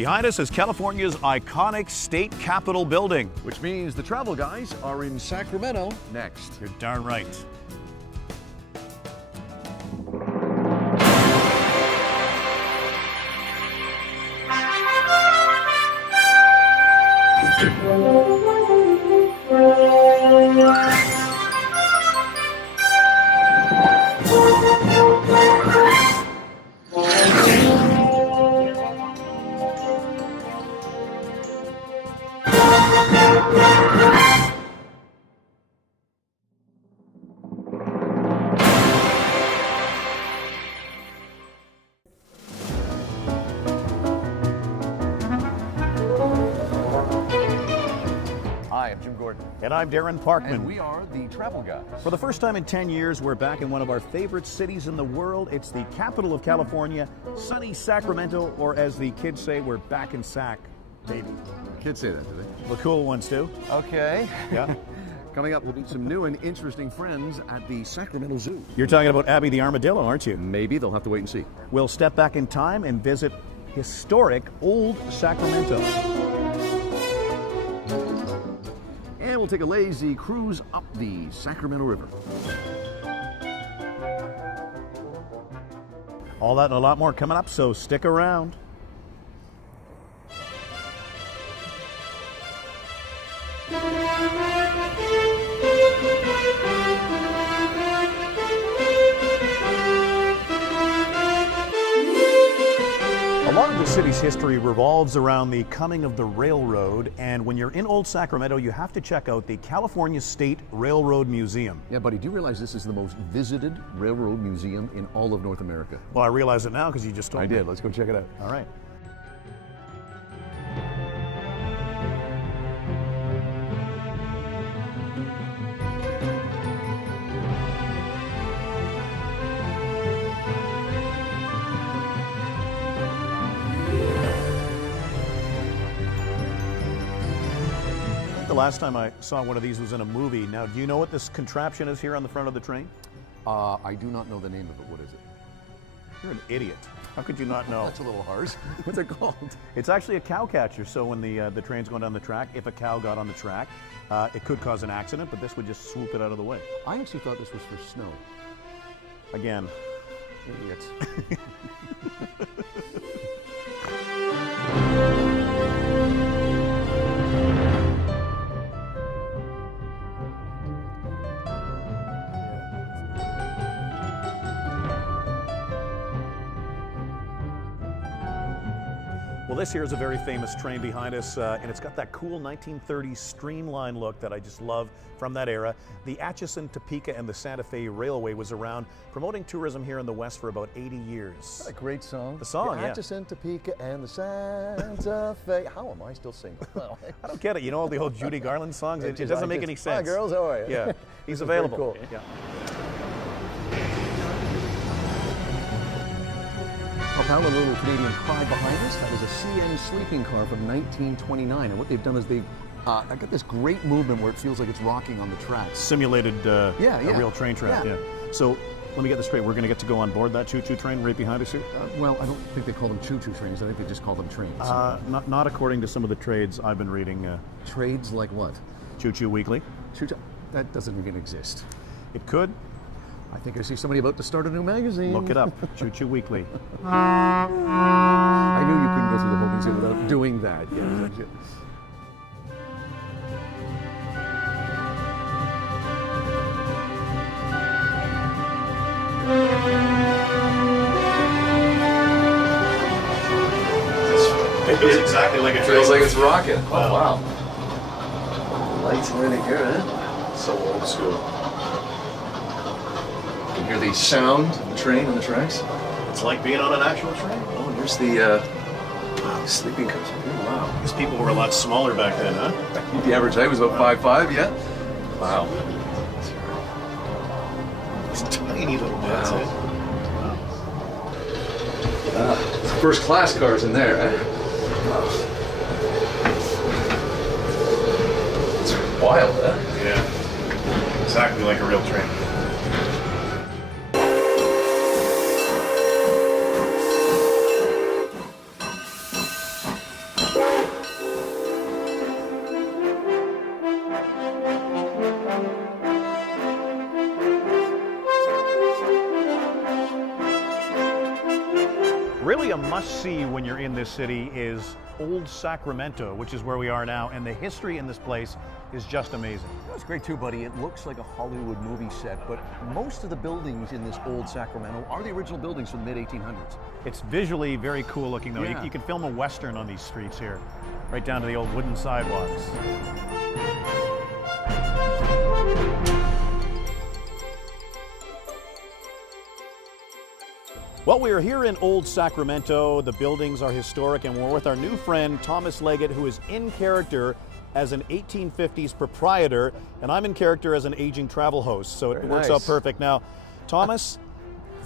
Behind us is California's iconic state capitol building. Which means the travel guys are in Sacramento next. You're darn right. Hi, I'm Jim Gordon. And I'm Darren Parkman. And we are the travel guys. For the first time in 10 years, we're back in one of our favorite cities in the world. It's the capital of California, sunny Sacramento, or as the kids say, we're back in Sac, baby. Kids say that, do they? The cool ones do. Okay. Yeah. Coming up, we'll meet some new and interesting friends at the Sacramento Zoo. You're talking about Abby the Armadillo, aren't you? Maybe they'll have to wait and see. We'll step back in time and visit historic Old Sacramento. And we'll take a lazy cruise up the Sacramento River. All that and a lot more coming up, so stick around. A lot of the city's history revolves around the coming of the railroad, and when you're in Old Sacramento, you have to check out the California State Railroad Museum. Yeah, buddy, do you realize this is the most visited railroad museum in all of North America? Well, I realize it now because you just told me. I did. Let's go check it out. All right. The last time I saw one of these was in a movie. Now, do you know what this contraption is here on the front of the train? I do not know the name of it. What is it? You're an idiot. How could you not know? That's a little harsh. What's it called? It's actually a cow catcher. So when the train's going down the track, if a cow got on the track, it could cause an accident, but this would just swoop it out of the way. I actually thought this was for snow. Again, Idiots. well, this here is a very famous train behind us, and it's got that cool 1930s streamline look that I just love from that era. The Atchison, Topeka, and the Santa Fe Railway was around promoting tourism here in the West for about 80 years. A great song. The song, the yeah. Atchison, Topeka, and the Santa Fe. How am I still singing? I don't get it. You know all the old Judy Garland songs? It doesn't make any sense. Hi, girls. How are you? Yeah, he's This is very available. cool. Yeah. I found a little Canadian pride behind us. That was a CN sleeping car from 1929. And what they've done is they've got this great movement where it feels like it's rocking on the tracks. Simulated a Yeah. real train track, yeah. So let me get this straight. We're going to get to go on board that choo-choo train right behind us here? Well, I don't think they call them choo-choo trains. I think they just call them trains. Not according to some of the trades I've been reading. Trades like what? Choo-choo Weekly. Choo-choo? That doesn't even exist. It could. I think I see somebody about to start a new magazine. Look it up. Choo-choo Weekly. I knew you couldn't go through the whole museum without doing that. Yeah. It feels exactly like a train. Feels like it's rocking. Oh, wow. Lights lighting here, huh? So old school. You can hear the sound of the train on the tracks. It's like being on an actual train. Oh, here's the sleeping cars. Oh, wow. Because people were a lot smaller back then, huh? The average height was about 5'5", yeah? Wow. It's tiny little bits. Wow. First class cars in there, eh? It's wild, huh? Yeah. Exactly like a real train. Really a must-see when you're in this city is Old Sacramento, which is where we are now, and the history in this place is just amazing. That's great too, buddy. It looks like a Hollywood movie set, but most of the buildings in this Old Sacramento are the original buildings from the mid-1800s. It's visually very cool looking though. Yeah. You can film a Western on these streets here, right down to the old wooden sidewalks. Well, we are here in Old Sacramento. The buildings are historic, and we're with our new friend, Thomas Leggett, who is in character as an 1850s proprietor, and I'm in character as an aging travel host, so it works out perfect. Now, Thomas,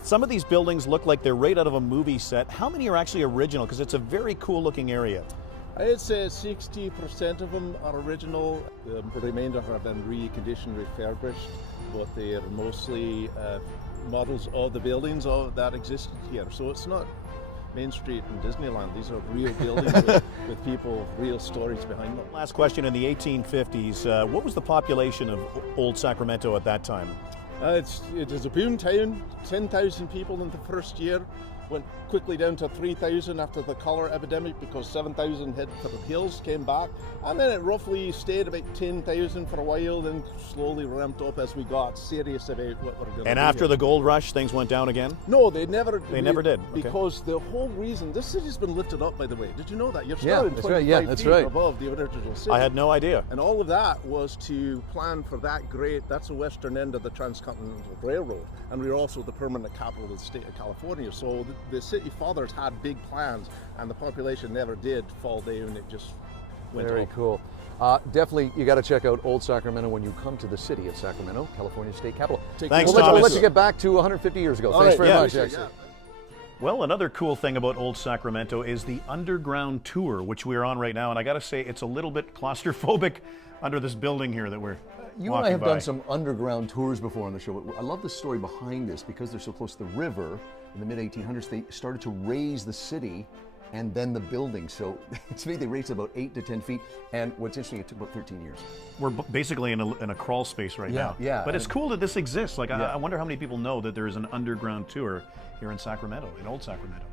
some of these buildings look like they're right out of a movie set. How many are actually original? Because it's a very cool looking area. I'd say 60% of them are original. The remainder have been reconditioned, refurbished, but they are mostly models of the buildings that existed here. So it's not Main Street and Disneyland. These are real buildings with people, real stories behind them. Last question, in the 1850s, what was the population of Old Sacramento at that time? It is a boom town, 10,000 people in the first year. Went quickly down to 3,000 after the cholera epidemic because 7,000 hit the hills, came back, and then it roughly stayed about 10,000 for a while, then slowly ramped up as we got serious about what we're going to do. And after the gold rush, things went down again? No, they never did. Okay. Because the whole reason, this city's been lifted up, by the way. Did you know that? You're Yeah, still that's right. Yeah, 25 that's feet right. above the original city. I had no idea. And all of that was to plan for that's the western end of the Transcontinental Railroad. And we were also the permanent capital of the state of California. So the city fathers had big plans, and the population never did fall down. It just went Very up. cool. Definitely, you got to check out Old Sacramento when you come to the city of Sacramento, California state capital. Thanks, we'll Thomas. let you get back to 150 years ago. All Thanks right, very yeah, much. sure, Actually. yeah. Well, another cool thing about Old Sacramento is the underground tour, which we're on right now, and I got to say it's a little bit claustrophobic under this building here that we're You and walking I have by. done some underground tours before on the show. But I love the story behind this because they're so close to the river. In the mid-1800s, they started to raise the city and then the building. So to me, they raised about 8 to 10 feet. And what's interesting, it took about 13 years. We're basically in a crawl space right now. Yeah. But it's cool that this exists. Like, Yeah. I wonder how many people know that there is an underground tour here in Sacramento, in Old Sacramento.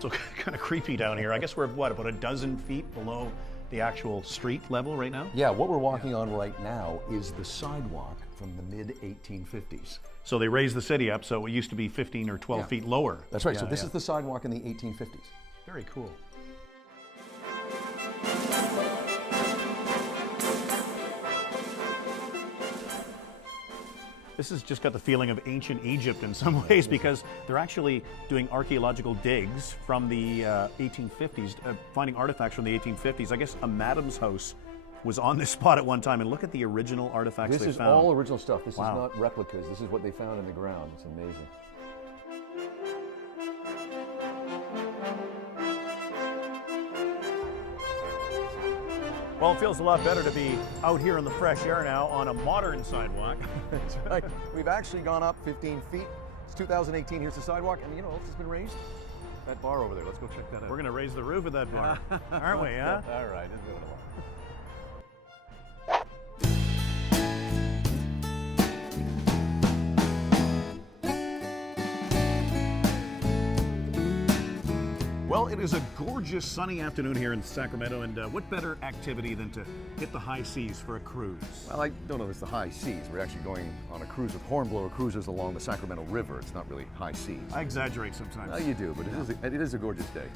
So kind of creepy down here. I guess we're, what, about a dozen feet below the actual street level right now? Yeah, what we're walking on right now is the sidewalk from the mid-1850s. So they raised the city up, so it used to be 15 or 12 Yeah. feet lower. That's right. Yeah, So this yeah. is the sidewalk in the 1850s. Very cool. This has just got the feeling of ancient Egypt in some ways because they're actually doing archaeological digs from the 1850s, finding artifacts from the 1850s. I guess a madam's house was on this spot at one time, and look at the original artifacts This they is found. all original stuff. This Wow. is not replicas. This is what they found in the ground. It's amazing. Well, it feels a lot better to be out here in the fresh air now on a modern sidewalk. That's right. We've actually gone up 15 feet. It's 2018. Here's the sidewalk, and you know what else has been raised? That bar over there. Let's go check that out. We're going to raise the roof of that bar, aren't we, huh? All right, let's go along. Well, it is a gorgeous sunny afternoon here in Sacramento, and what better activity than to hit the high seas for a cruise? Well, I don't know if it's the high seas. We're actually going on a cruise with Hornblower Cruises along the Sacramento River. It's not really high seas. I exaggerate sometimes. No, you do, but it is a gorgeous day.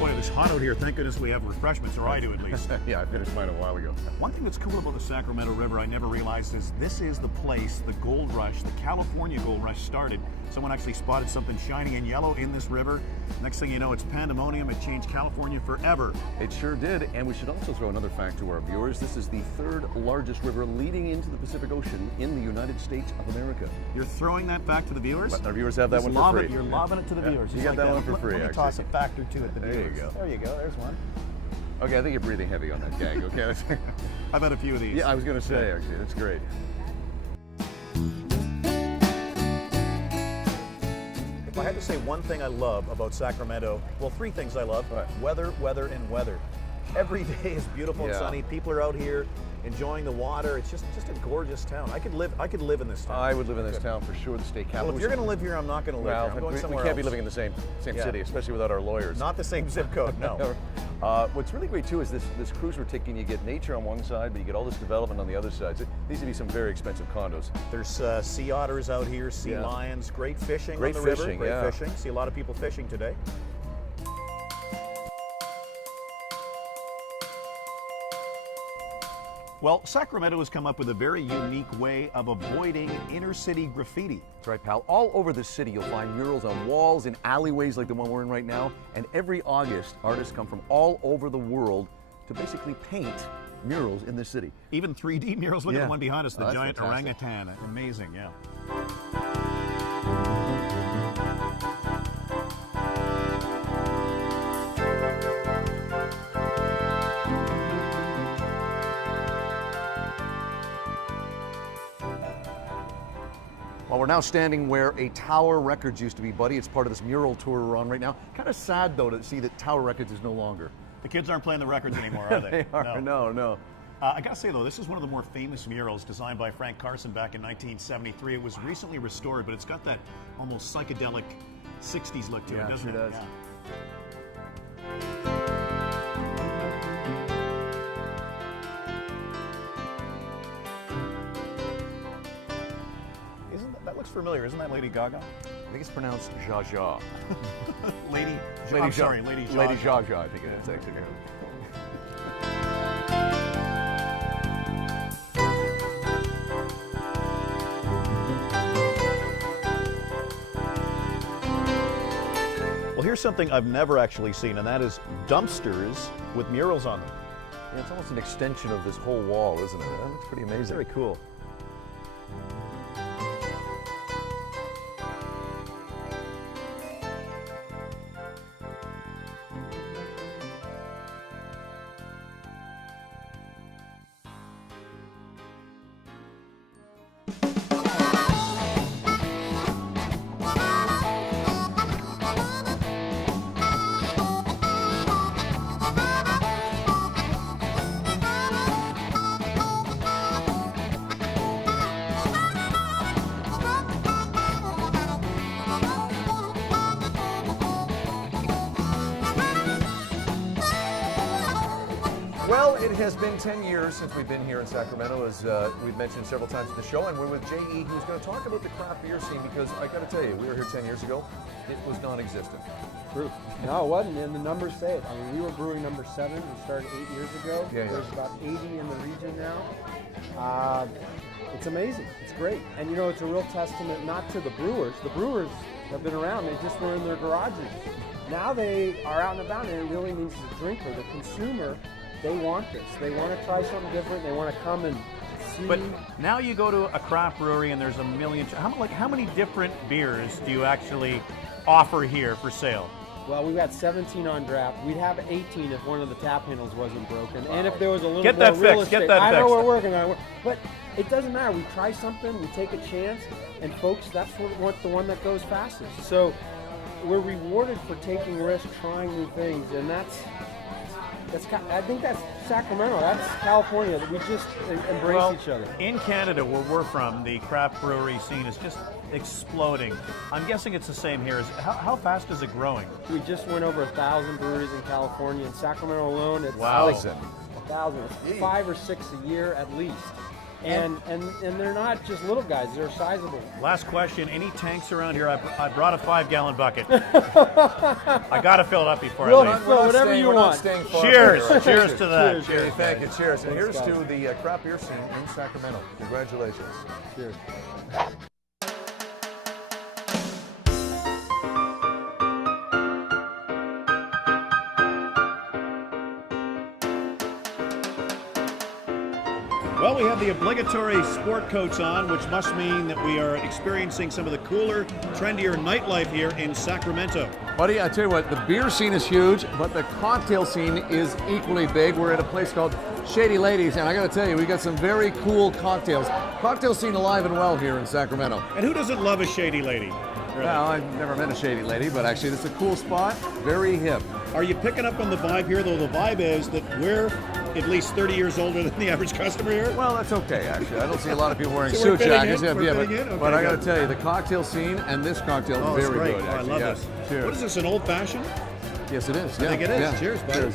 Boy, it was hot out here. Thank goodness we have refreshments, or I do at least. Yeah, I finished mine a while ago. One thing that's cool about the Sacramento River I never realized is this is the place the gold rush, the California gold rush started Someone actually spotted something shiny and yellow in this river. Next thing you know, it's pandemonium. It changed California forever. It sure did, and we should also throw another fact to our viewers. This is the third largest river leading into the Pacific Ocean in the United States of America. You're throwing that back to the viewers? But our viewers have that Just one lob for it. free. You're lobbing it to the viewers. You Just got like that one for free, Let me actually. toss a fact or two at the There you viewers. go. There you go. There's one. Okay, I think you're breathing heavy on that gag, okay? I've had a few of these. Yeah, I was going to say, actually, that's great. If I had to say one thing I love about Sacramento, well, three things I love. Right. Weather, weather, and weather. Every day is beautiful and Yeah. sunny. People are out here enjoying the water. It's just a gorgeous town. I could live in this town. I would live in this town for sure, the state capital. Well, if you're going to live here, I'm not going to live Well, here. I'm going we somewhere can't be else. living in the same Yeah. city, especially without our lawyers. Not the same zip code, no. What's really great too is this cruise we're taking. You get nature on one side, but you get all this development on the other side. So these would be some very expensive condos. There's sea otters out here, sea Yeah. lions, great fishing Great on the river. fishing, Great yeah. fishing. See a lot of people fishing today. Well, Sacramento has come up with a very unique way of avoiding inner city graffiti. That's right, pal. All over the city, you'll find murals on walls, in alleyways like the one we're in right now. And every August, artists come from all over the world to basically paint murals in this city. Even 3D murals. Look at Yeah. the one behind us, the Oh, that's giant fantastic. orangutan. Amazing, yeah. Well, we're now standing where a Tower Records used to be, buddy. It's part of this mural tour we're on right now. Kind of sad, though, to see that Tower Records is no longer. The kids aren't playing the records anymore, are they? They are, no. I gotta say though, this is one of the more famous murals designed by Frank Carson back in 1973. It was recently restored, but it's got that almost psychedelic 60s look to Yeah, it, doesn't sure it? does. That looks familiar, isn't that Lady Gaga? I think it's pronounced Zsa Zsa. Lady Lady Zsa, Lady Zsa. Lady Zsa Zsa, I think it is, actually. Well, here's something I've never actually seen, and that is dumpsters with murals on them. Yeah, it's almost an extension of this whole wall, isn't it? That looks pretty amazing. Very cool. Well, it has been 10 years since we've been here in Sacramento, as we've mentioned several times in the show, and we're with J.E., who's going to talk about the craft beer scene, because I got to tell you, we were here 10 years ago, it was non-existent. True. No, it wasn't, and the numbers say it. I mean, we were brewing number 7. We started 8 years ago. Yeah, yeah. There's about 80 in the region now. It's amazing. It's great. And you know, it's a real testament not to the brewers. The brewers have been around. They just were in their garages. Now they are out and about, and it really means the drinker, the consumer, they want this. They want to try something different. They want to come and see. But now you go to a craft brewery and there's a million. How many different beers do you actually offer here for sale? Well, we've got 17 on draft. We'd have 18 if one of the tap handles wasn't broken, and if there was a little Get more that real fixed, get estate. that I know fixed. we're working on it, but it doesn't matter. We try something, we take a chance, and folks, that's what the one that goes fastest. So we're rewarded for taking risks, trying new things, and I think that's Sacramento. That's California. That we just embrace each other. In Canada, where we're from, the craft brewery scene is just exploding. I'm guessing it's the same here. How fast is it growing? We just went over 1,000 breweries in California. In Sacramento alone, it's Wow. like 1,000. It's 5 or 6 a year at least. And they're not just little guys, they're sizable. Last question, any tanks around here? I brought a 5-gallon bucket. I gotta fill it up before We'll I leave. fill whatever you want. Cheers! Cheers to that. Cheers. Cheers. Thank you, cheers. And Thanks, here's guys. to the craft beer scene in Sacramento. Congratulations. Cheers. Well, we have the obligatory sport coats on, which must mean that we are experiencing some of the cooler, trendier nightlife here in Sacramento. Buddy, I tell you what, the beer scene is huge, but the cocktail scene is equally big. We're at a place called Shady Ladies, and I gotta tell you, we got some very cool cocktails. Cocktail scene alive and well here in Sacramento. And who doesn't love a shady lady? Really? Well, I've never met a shady lady, but actually it's a cool spot, very hip. Are you picking up on the vibe here, though? The vibe is that we're at least 30 years older than the average customer here. Well, that's okay, actually. I don't see a lot of people wearing So we're suit fitting jackets. in? We're but, fitting in? Okay, but I gotta good. tell you, the cocktail scene and this cocktail Oh, is it's very great. good. Oh, I Actually. love Yeah. this. Cheers. What is this, an old fashioned? Yes, it is. I think it is. Yeah. Cheers, buddy. Cheers.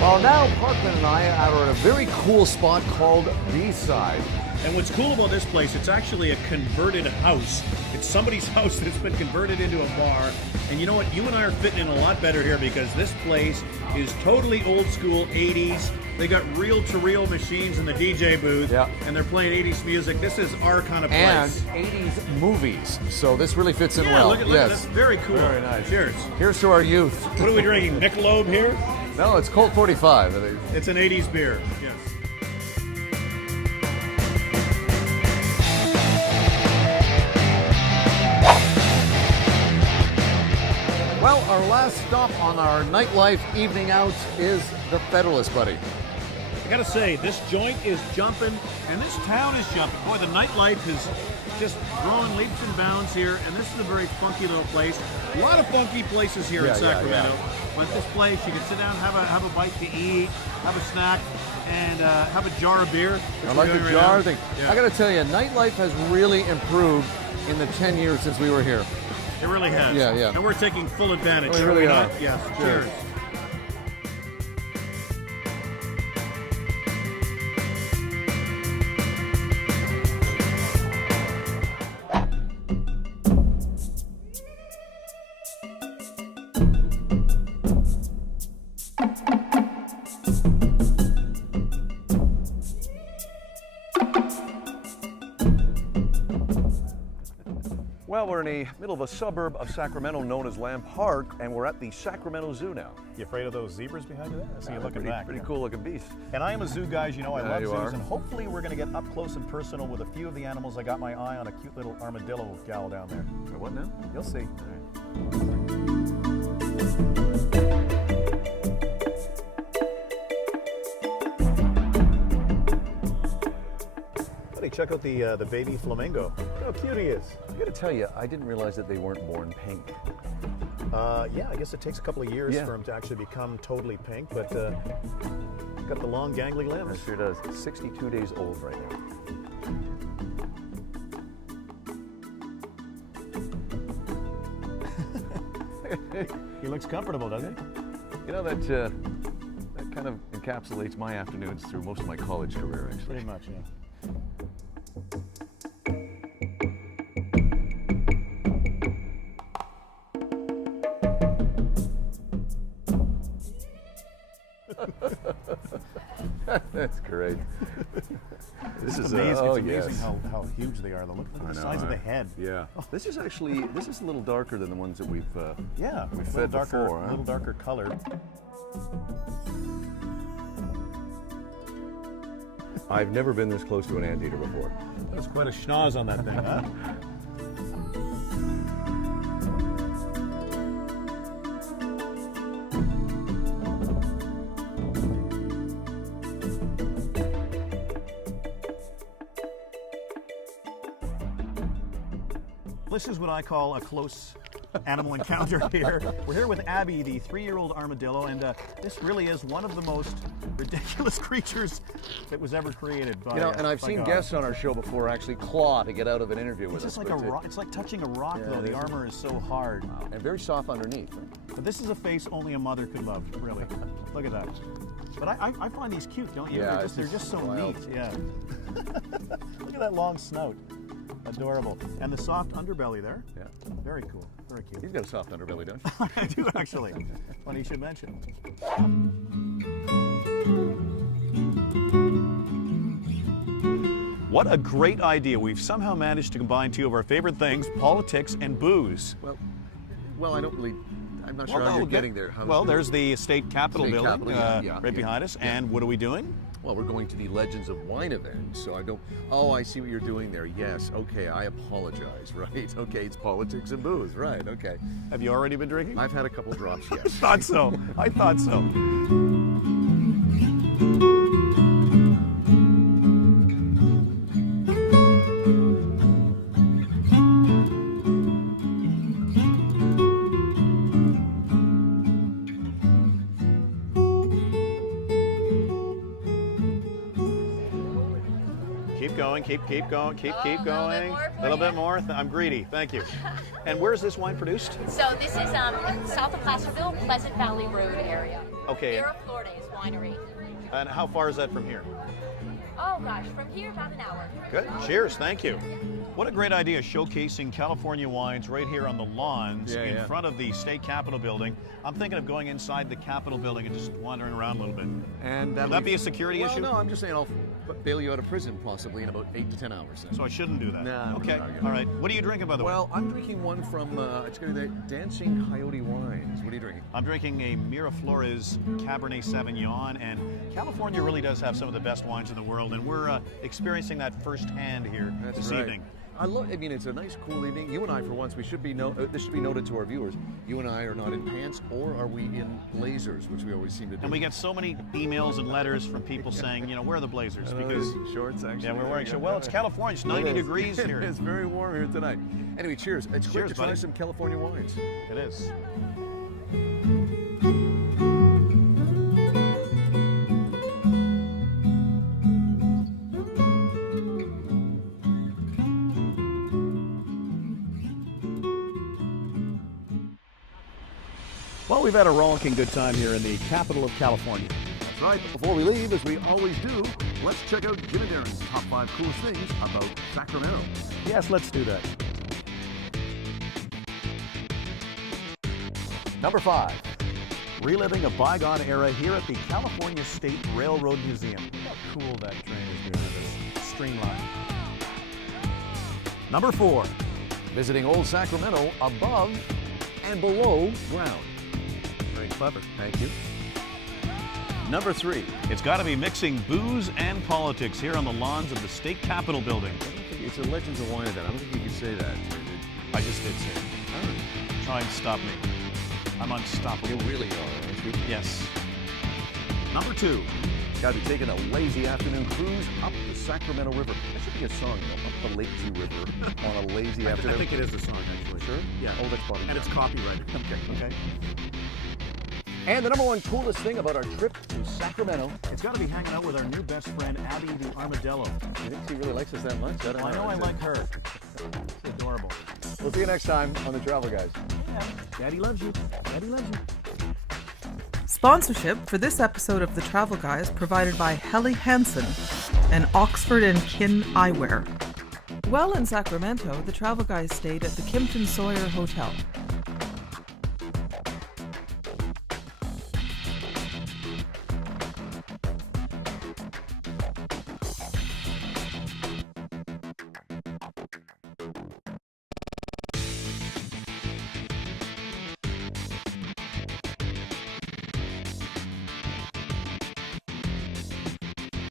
Well, now Parkman and I are at a very cool spot called B-Side. And what's cool about this place, it's actually a converted house. It's somebody's house that's been converted into a bar. And you know what? You and I are fitting in a lot better here because this place is totally old school 80s. They got reel-to-reel machines in the DJ booth. Yeah. And they're playing 80s music. This is our kind of And place. 80s movies. So this really fits in Yeah, well. look at yes. this. Very cool. Very nice. Cheers. Here's to our youth. What are we drinking? Michelob here? No, it's Colt 45. I think. It's an 80s beer. Yes. Well, our last stop on our nightlife evening out is the Federalist, buddy. I gotta say, this joint is jumping, and this town is jumping. Boy, the nightlife is just growing leaps and bounds here, and this is a very funky little place. A lot of funky places here in Sacramento. But this place, you can sit down, have a bite to eat, have a snack, and have a jar of beer. which I we're like the doing right jar now. thing. Yeah. I got to tell you, nightlife has really improved in the 10 years since we were here. It really has. Yeah, yeah. And we're taking full advantage. We are really we are. not? Yes. Cheers. Cheers. Well, we're in the middle of a suburb of Sacramento known as Lamb Park, and we're at the Sacramento Zoo now. You afraid of those zebras behind you there? I see you looking Pretty, back. pretty yeah. cool looking beast. And I am a zoo guy, as you know, I Yeah, love you zoos, are. and hopefully we're going to get up close and personal with a few of the animals. I got my eye on a cute little armadillo gal down there. What now? You'll see. Buddy, check out the baby flamingo. Look how cute he is. I gotta tell you, I didn't realize that they weren't born pink. Yeah, I guess it takes a couple of years Yeah. for him to actually become totally pink, but got the long gangly limbs. It sure does. 62 days old right now. He looks comfortable, doesn't he? You know, that kind of encapsulates my afternoons through most of my college career, actually. Pretty much, yeah. That's great. This is is, amazing. oh, It's amazing yes. how huge they are. Look at the size of the head. Yeah. This is actually, this is a little darker than the ones that we've Yeah, We've a little fed darker, before, huh? little darker colored. I've never been this close to an anteater before. That's quite a schnoz on that thing, huh? This is what I call a close animal encounter here. We're here with Abby, the 3-year-old armadillo, and this really is one of the most ridiculous creatures that was ever created. By, You know, and I've by seen God. guests on our show before actually claw to get out of an interview with It's just us. like a but, rock. It's like touching a rock, Yeah, though. it The is. armor is so hard. And very soft underneath. But this is a face only a mother could love, really. Look at that. But I find these cute, don't you? Yeah, they're it's just so wild. neat. Yeah. Look at that long snout. Adorable. And the soft underbelly there. Yeah. Very cool. Very cute. You've got a soft underbelly, don't you? I do actually. Funny you should mention. What a great idea. We've somehow managed to combine two of our favorite things, politics and booze. Well, I don't really. I'm not sure how you're getting there. Well, there's the state capitol State building Capitol, yeah, right behind us. And what are we doing? Well, we're going to the Legends of Wine event, so I don't. Oh, I see what you're doing there. Yes. Okay, I apologize. Right. Okay, it's politics and booze. Right. Okay. Have you already been drinking? I've had a couple drops. Yes. Thought so. I thought so. Keep going, keep going, keep going. A little bit more. I'm greedy. Thank you. And where's this wine produced? So this is south of Placerville, Pleasant Valley Road area. Okay. Vera Flores Winery. And how far is that from here? Oh gosh, from here about an hour. Good. Cheers. Thank you. What a great idea, showcasing California wines right here on the lawns in front of the state capitol building. I'm thinking of going inside the capitol building and just wandering around a little bit. And Will that be a security issue? No, I'm just saying I'll bail you out of prison possibly in about 8 to 10 hours. Then. So I shouldn't do that. No, okay. we're not All right. What are you drinking, by the way? Well, I'm drinking one from it's going to be Dancing Coyote Wines. What are you drinking? I'm drinking a Miraflores Cabernet Sauvignon, and California really does have some of the best wines in the world, and we're experiencing that firsthand here this evening. I mean, it's a nice, cool evening. You and I, for once, this should be noted to our viewers. You and I are not in pants, or are we in blazers, which we always seem to do. And we get so many emails and letters from people saying, where are the blazers? Because shorts, actually. yeah, we're wearing shorts. Well, it's California. It's 90 degrees here. It's very warm here tonight. Anyway, cheers. It's quick Cheers, to try buddy. some California wines. It is. Well, we've had a rollicking good time here in the capital of California. That's right, but before we leave, as we always do, let's check out Jim and Darren's top 5 coolest things about Sacramento. Yes, let's do that. Number 5. Reliving a bygone era here at the California State Railroad Museum. Look how cool that train is doing this streamline. Number 4. Visiting Old Sacramento above and below ground. Very clever. Thank you. Number 3. It's got to be mixing booze and politics here on the lawns of the state capitol building. I don't think it's a Legends of Wine event. I don't think you can say that. I just did say it. Try and stop me. I'm unstoppable. You really are, aren't you? Yes. Number 2. Got to be taking a lazy afternoon cruise up the Sacramento River. That should be a song, up the lazy river on a lazy afternoon. I think it is the song, actually. Sure? Yeah. Oh, that's probably And it's copyrighted. Okay. And the number 1 coolest thing about our trip to Sacramento. It's got to be hanging out with our new best friend, Abby the Armadillo. I think she really likes us that much. I know I like her. She's adorable. We'll see you next time on The Travel Guys. Daddy loves you. Daddy loves you. Sponsorship for this episode of The Travel Guys provided by Helly Hansen and Oxford & Kin Eyewear. While in Sacramento, the Travel Guys stayed at the Kimpton Sawyer Hotel,